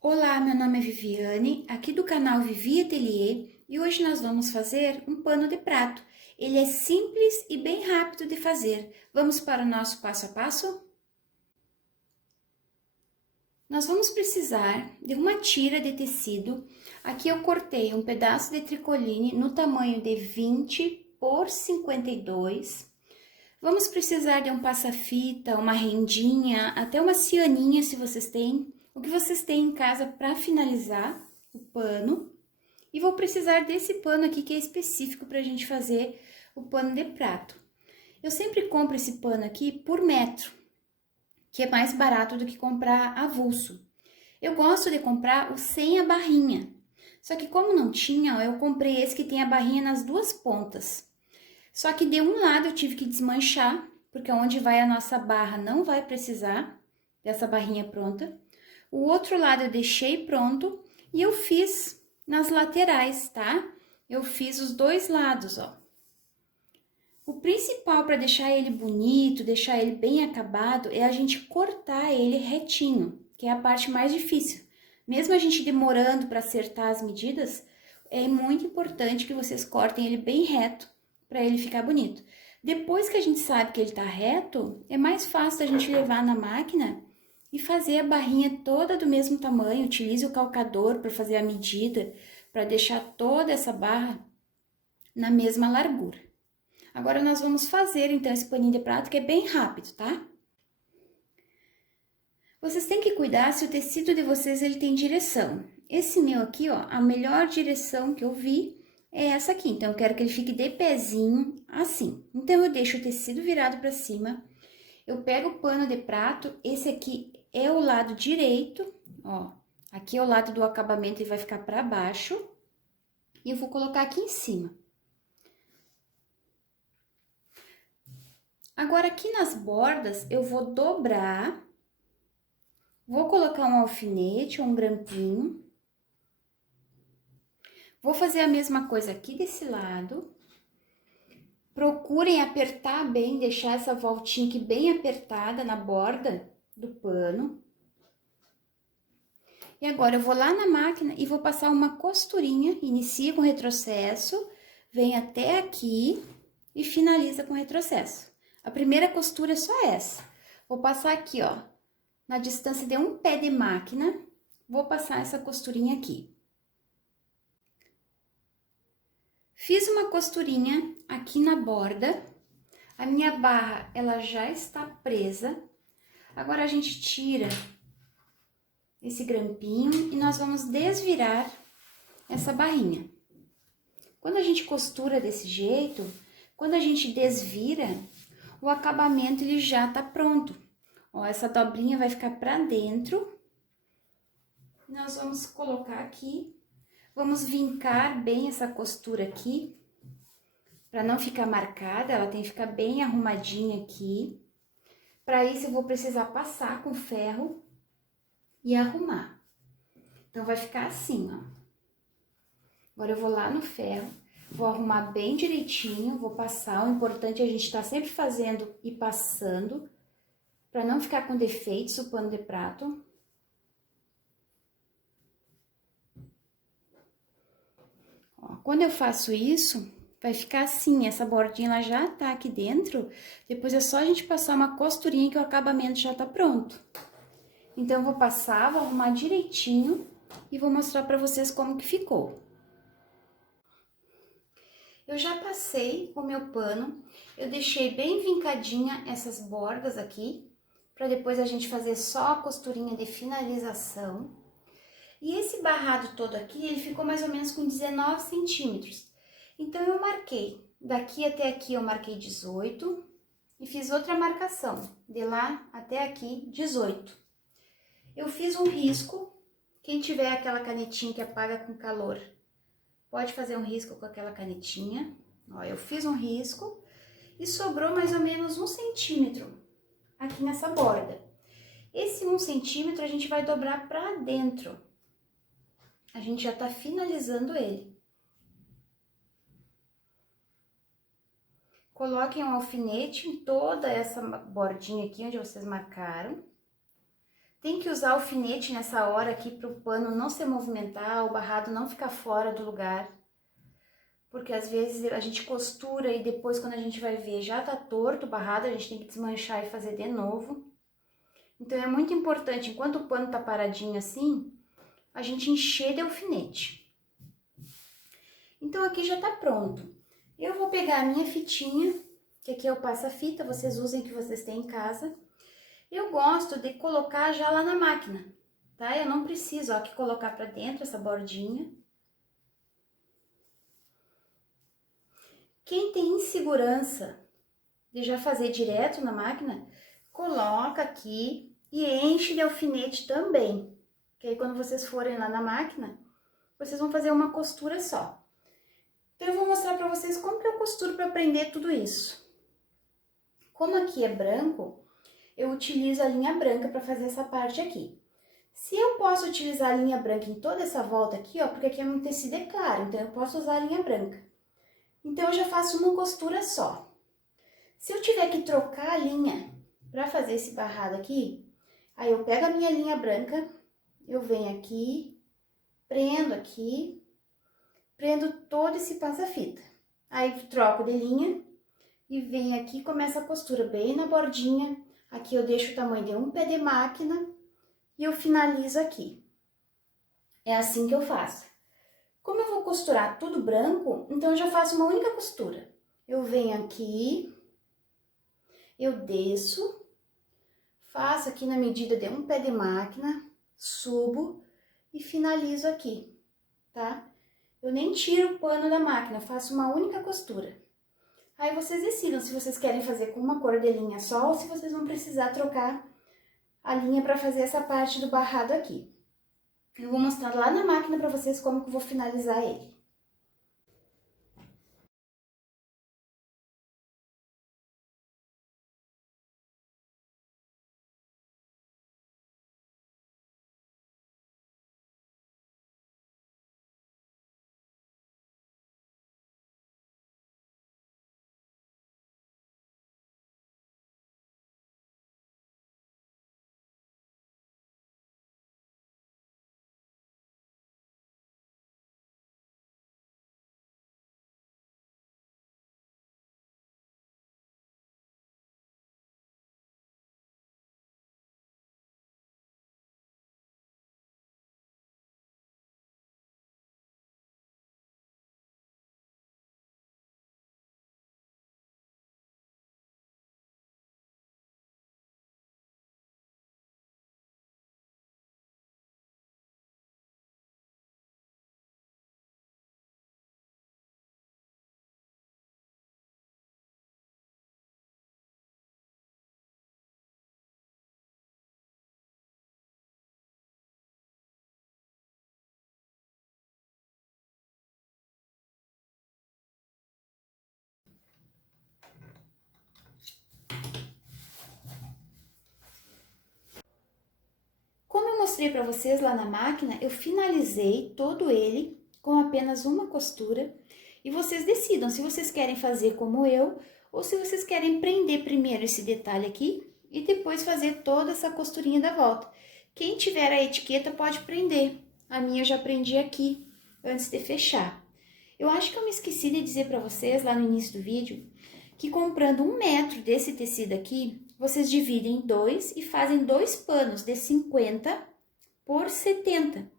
Olá, meu nome é Viviane, aqui do canal Vivi Atelier, e hoje nós vamos fazer um pano de prato. Ele é simples e bem rápido de fazer. Vamos para o nosso passo a passo? Nós vamos precisar de uma tira de tecido. Aqui eu cortei um pedaço de tricoline no tamanho de 20 por 52. Vamos precisar de um passa-fita, uma rendinha, até uma cianinha, se vocês têm. O que vocês têm em casa para finalizar o pano. E vou precisar desse pano aqui que é específico para a gente fazer o pano de prato. Eu sempre compro esse pano aqui por metro, que é mais barato do que comprar avulso. Eu gosto de comprar o sem a barrinha. Só que como não tinha, eu comprei esse que tem a barrinha nas duas pontas. Só que de um lado eu tive que desmanchar, porque onde vai a nossa barra não vai precisar dessa barrinha pronta. O outro lado eu deixei pronto e eu fiz nas laterais, tá? Eu fiz os dois lados, ó. O principal para deixar ele bonito, deixar ele bem acabado, é a gente cortar ele retinho, que é a parte mais difícil. Mesmo a gente demorando para acertar as medidas, é muito importante que vocês cortem ele bem reto, para ele ficar bonito. Depois que a gente sabe que ele tá reto, é mais fácil a gente levar na máquina e fazer a barrinha toda do mesmo tamanho. Utilize o calcador para fazer a medida, para deixar toda essa barra na mesma largura. Agora, nós vamos fazer, então, esse paninho de prato, que é bem rápido, tá? Vocês têm que cuidar se o tecido de vocês, ele tem direção. Esse meu aqui, ó, a melhor direção que eu vi é essa aqui. Então, eu quero que ele fique de pezinho, assim. Então, eu deixo o tecido virado para cima. Eu pego o pano de prato, esse aqui é o lado direito, ó. Aqui é o lado do acabamento e vai ficar para baixo. E eu vou colocar aqui em cima. Agora, aqui nas bordas, eu vou dobrar. Vou colocar um alfinete ou um grampinho. Vou fazer a mesma coisa aqui desse lado. Procurem apertar bem, deixar essa voltinha aqui bem apertada na borda do pano. E agora, eu vou lá na máquina e vou passar uma costurinha, inicia com retrocesso, vem até aqui e finaliza com retrocesso. A primeira costura é só essa. Vou passar aqui, ó, na distância de um pé de máquina, vou passar essa costurinha aqui. Fiz uma costurinha aqui na borda, a minha barra, ela já está presa. Agora, a gente tira esse grampinho e nós vamos desvirar essa barrinha. Quando a gente costura desse jeito, quando a gente desvira, o acabamento ele já tá pronto. Ó, essa dobrinha vai ficar pra dentro. Nós vamos colocar aqui, vamos vincar bem essa costura aqui, pra não ficar marcada, ela tem que ficar bem arrumadinha aqui. Pra isso, eu vou precisar passar com ferro e arrumar. Então, vai ficar assim, ó. Agora, eu vou lá no ferro, vou arrumar bem direitinho, vou passar. O importante é a gente estar sempre fazendo e passando, para não ficar com defeitos o pano de prato. Ó, quando eu faço isso, vai ficar assim, essa bordinha ela já tá aqui dentro, depois é só a gente passar uma costurinha que o acabamento já tá pronto. Então, eu vou passar, vou arrumar direitinho e vou mostrar pra vocês como que ficou. Eu já passei o meu pano, eu deixei bem vincadinha essas bordas aqui, para depois a gente fazer só a costurinha de finalização. E esse barrado todo aqui, ele ficou mais ou menos com 19 centímetros. Então, eu marquei, daqui até aqui eu marquei 18 e fiz outra marcação, de lá até aqui 18. Eu fiz um risco, quem tiver aquela canetinha que apaga com calor, pode fazer um risco com aquela canetinha. Ó, eu fiz um risco e sobrou mais ou menos 1 centímetro aqui nessa borda. Esse 1 centímetro a gente vai dobrar pra dentro. A gente já tá finalizando ele. Coloquem um alfinete em toda essa bordinha aqui onde vocês marcaram. Tem que usar o alfinete nessa hora aqui para o pano não se movimentar, o barrado não ficar fora do lugar. Porque às vezes a gente costura e depois quando a gente vai ver já tá torto o barrado, a gente tem que desmanchar e fazer de novo. Então é muito importante, enquanto o pano tá paradinho assim, a gente encher de alfinete. Então aqui já tá pronto. Eu vou pegar a minha fitinha, que aqui eu passo a fita, vocês usem o que vocês têm em casa. Eu gosto de colocar já lá na máquina, tá? Eu não preciso, ó, aqui colocar pra dentro essa bordinha. Quem tem insegurança de já fazer direto na máquina, coloca aqui e enche de alfinete também. Que aí quando vocês forem lá na máquina, vocês vão fazer uma costura só. Então eu vou mostrar pra vocês como que eu costuro para prender tudo isso. Como aqui é branco, eu utilizo a linha branca para fazer essa parte aqui. Se eu posso utilizar a linha branca em toda essa volta aqui, ó, porque aqui é um tecido é claro, então eu posso usar a linha branca. Então eu já faço uma costura só. Se eu tiver que trocar a linha para fazer esse barrado aqui, aí eu pego a minha linha branca, eu venho aqui, prendo todo esse passa-fita. Aí troco de linha e venho aqui e começo a costura bem na bordinha. Aqui eu deixo o tamanho de um pé de máquina e eu finalizo aqui. É assim que eu faço. Como eu vou costurar tudo branco, então eu já faço uma única costura. Eu venho aqui, eu desço, faço aqui na medida de um pé de máquina, subo e finalizo aqui, tá? Eu nem tiro o pano da máquina, eu faço uma única costura. Aí vocês decidam se vocês querem fazer com uma cor de linha só ou se vocês vão precisar trocar a linha para fazer essa parte do barrado aqui. Eu vou mostrar lá na máquina para vocês como que eu vou finalizar ele. Como eu mostrei para vocês lá na máquina, eu finalizei todo ele com apenas uma costura. E vocês decidam se vocês querem fazer como eu ou se vocês querem prender primeiro esse detalhe aqui e depois fazer toda essa costurinha da volta. Quem tiver a etiqueta pode prender. A minha eu já prendi aqui antes de fechar. Eu acho que eu me esqueci de dizer para vocês lá no início do vídeo que comprando 1 metro desse tecido aqui, vocês dividem em dois e fazem 2 panos de 50 por 70.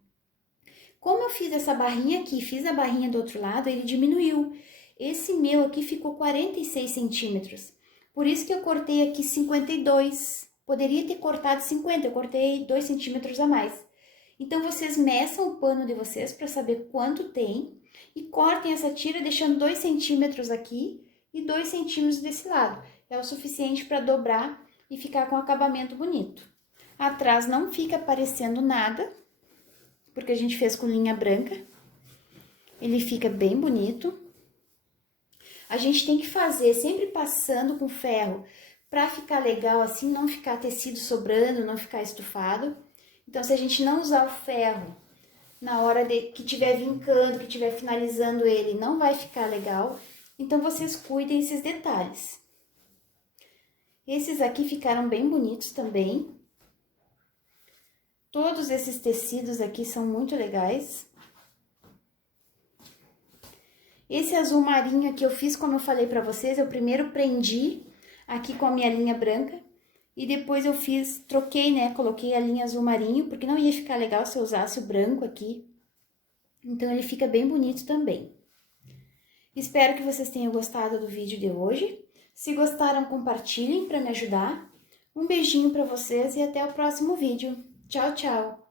Como eu fiz essa barrinha aqui, fiz a barrinha do outro lado, ele diminuiu. Esse meu aqui ficou 46 centímetros. Por isso que eu cortei aqui 52. Poderia ter cortado 50, eu cortei 2 centímetros a mais. Então, vocês meçam o pano de vocês para saber quanto tem e cortem essa tira deixando 2 centímetros aqui e 2 centímetros desse lado. É o suficiente para dobrar e ficar com acabamento bonito. Atrás não fica aparecendo nada, porque a gente fez com linha branca. Ele fica bem bonito. A gente tem que fazer sempre passando com ferro para ficar legal assim, não ficar tecido sobrando, não ficar estufado. Então, se a gente não usar o ferro na hora que estiver vincando, que estiver finalizando ele, não vai ficar legal. Então, vocês cuidem desses detalhes. Esses aqui ficaram bem bonitos também. Todos esses tecidos aqui são muito legais. Esse azul marinho aqui eu fiz, como eu falei pra vocês, eu primeiro prendi aqui com a minha linha branca. E depois eu troquei, né, coloquei a linha azul marinho, porque não ia ficar legal se eu usasse o branco aqui. Então, ele fica bem bonito também. Espero que vocês tenham gostado do vídeo de hoje. Se gostaram, compartilhem para me ajudar. Um beijinho para vocês e até o próximo vídeo. Tchau, tchau!